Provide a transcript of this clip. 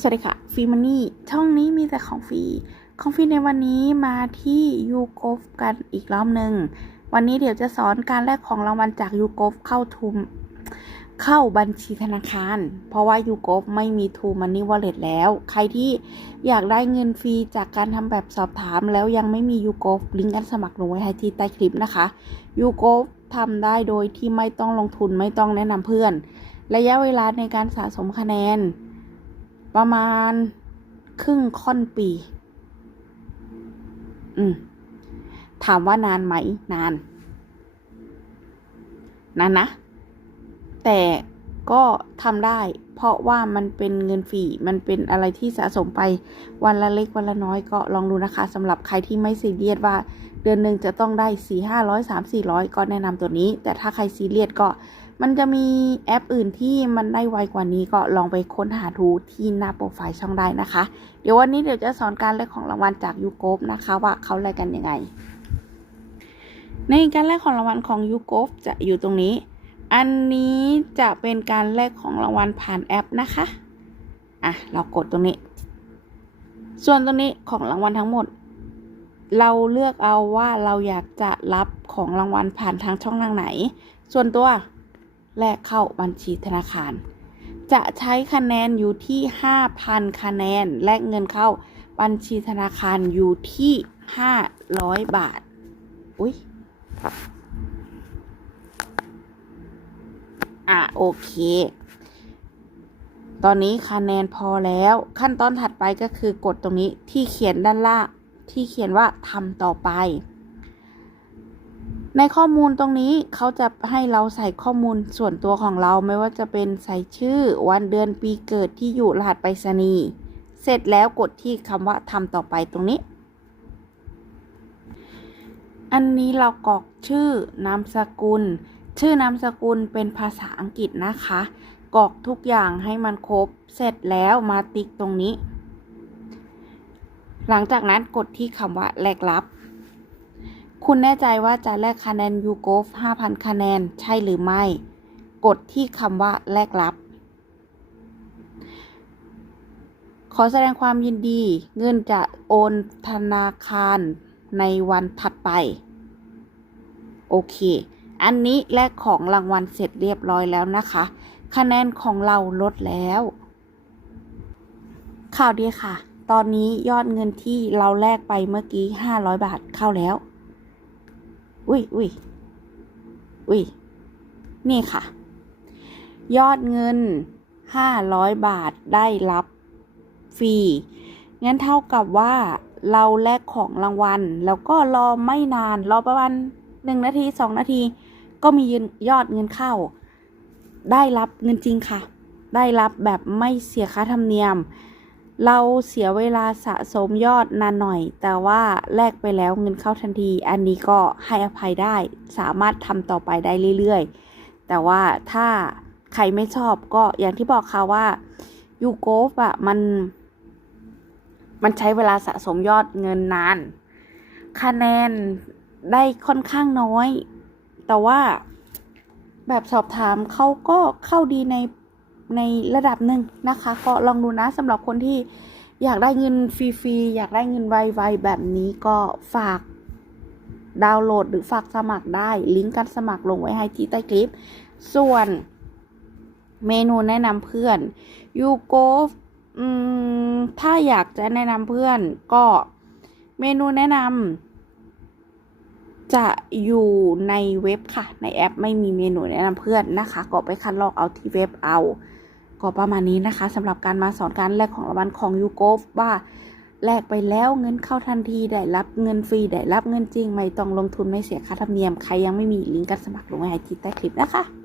สวัสดีค่ะฟรีมันนี่ช่องนี้มีแต่ของฟรีของฟรีในวันนี้มาที่ยูโกฟกันอีกรอบหนึ่งวันนี้เดี๋ยวจะสอนการแลกของรางวัลจากยูโกฟเข้าทุมเข้าบัญชีธนาคาร เพราะว่ายูโกฟไม่มีทูมันนี่วอลเล็ตแล้ว ใครที่อยากได้เงินฟรีจากการทำแบบสอบถาม แล้วยังไม่มียูโกฟลิงก์การสมัครลงไว้ให้ที่ใต้คลิปนะคะยูโกฟทำได้โดยที่ไม่ต้องลงทุนไม่ต้องแนะนำเพื่อน ระยะเวลาในการสะสมคะแนน ประมาณครึ่งค่อนปี อืม ถามว่านานไหม นาน นานนะ แต่ก็ทำได้ เพราะว่ามันเป็นเงินฟรีมันเป็นอะไรที่สะสมไปวันละเล็กวันละน้อยก็ลองดูนะคะสำหรับใครที่ไม่ซีเรียสว่า เดือนหนึ่งจะต้องได้สี่ห้าร้อยสามสี่ร้อยก็แนะนำตัวนี้ แต่ถ้าใครซีเรียสก็ มันจะมีแอปอื่นที่มันได้ไวกว่านี้ก็ลองไปค้นหาดูที่หน้าโปรไฟล์ช่องได้นะคะ เดี๋ยววันนี้เดี๋ยวจะสอนการแลกของรางวัลจากยูโกฟนะคะว่าเขาแลกกันยังไง ในการแลกของรางวัลของยูโกฟจะอยู่ตรงนี้ อันนี้จะเป็นการแลกของรางวัลผ่านแอปนะคะอะเรากดตรงนี้ ส่วนตรงนี้ของรางวัลทั้งหมด เราเลือกเอาว่าเราอยากจะรับของรางวัลผ่านทางช่องทางไหน ส่วนตัว แลกเข้าบัญชีธนาคาร จะใช้คะแนนอยู่ที่ 5,000 คะแนน แลกเงินเข้าบัญชีธนาคารอยู่ที่ 500 บาท อุ้ยอะโอเค ตอนนี้คะแนนพอแล้ว ขั้นตอนถัดไปก็คือกดตรงนี้ที่เขียนด้านล่างที่เขียนว่าทำต่อไป ในข้อมูลตรงนี้เขาจะให้เราใส่ข้อมูลส่วนตัวของเราไม่ว่าจะเป็นใส่ชื่อวันเดือนปีเกิดที่อยู่รหัสไปรษณีย์เสร็จแล้วกดที่คำว่าทำต่อไปตรงนี้ อันนี้เรากรอกชื่อนามสกุล ชื่อนามสกุลเป็นภาษาอังกฤษนะคะกรอกทุกอย่างให้มันครบ เสร็จแล้วมาติ๊กตรงนี้ หลังจากนั้นกดที่คำว่าแลกรับ คุณแน่ใจว่าจะแลกคะแนนยูโกฟ5,000 คะแนนใช่หรือไม่ กดที่คำว่าแลกรับ ขอแสดงความยินดี เงินจะโอนธนาคารในวันถัดไป โอเค อันนี้แลกของรางวัลเสร็จเรียบร้อยแล้วนะคะ คะแนนของเราลดแล้ว ข่าวดีค่ะ ตอนนี้ยอดเงินที่เราแลกไปเมื่อกี้ 500 บาทเข้าแล้ว อุ้ยอุ้ยอุ้ยนี่ค่ะ ยอดเงิน500บาทได้รับฟรี งั้นเท่ากับว่าเราแลกของรางวัล แล้วก็รอไม่นาน รอประมาณหนึ่งนาทีสองนาที ก็มียอดเงินเข้า ได้รับเงินจริงค่ะ ได้รับแบบไม่เสียค่าธรรมเนียม เราเสียเวลาสะสมยอดนานหน่อย แต่ว่าแลกไปแล้วเงินเข้าทันที อันนี้ก็ให้อภัยได้ สามารถทำต่อไปได้เรื่อยๆ แต่ว่าถ้าใครไม่ชอบก็อย่างที่บอกค่ะว่ายูโกฟอะมัน มันใช้เวลาสะสมยอดเงินนาน คะแนนได้ค่อนข้างน้อย แต่ว่าแบบสอบถามเขาก็เข้าดีใน ในระดับหนึ่งนะคะ ก็ลองดูนะสำหรับคนที่อยากได้เงินฟรีๆ อยากได้เงินไวๆ แบบนี้ก็ฝากดาวน์โหลดหรือฝากสมัครได้ ลิงก์การสมัครลงไว้ให้ที่ใต้คลิป ส่วนเมนูแนะนำเพื่อนยูโกฟถ้าอยากจะแนะนำเพื่อนก็เมนูแนะนำจะอยู่ในเว็บค่ะ ในแอปไม่มีเมนูแนะนำเพื่อนนะคะ ก็ไปคัดลอกเอาที่เว็บเอา ก็ประมาณนี้นะคะสำหรับการมาสอนการแลกของรางวัลของยูโกฟว่าแลกไปแล้วเงินเข้าทันทีได้รับเงินฟรีได้รับเงินจริง ไม่ต้องลงทุนไม่เสียค่าธรรมเนียมใครยังไม่มีลิงก์การสมัครลงไว้ให้ที่ใต้คลิปนะคะ